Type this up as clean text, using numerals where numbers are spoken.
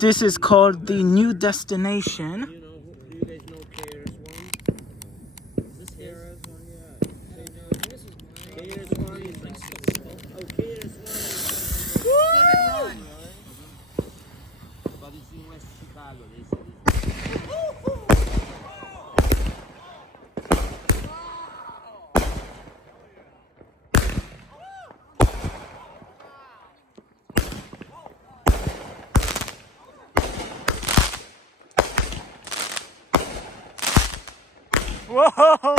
This is called the new destination. You know, do you guys know KRS-One? Is this KRS-One? Yeah. This is KRS-One is like oh, KRS-One is but it's in West Chicago. They said Whoa!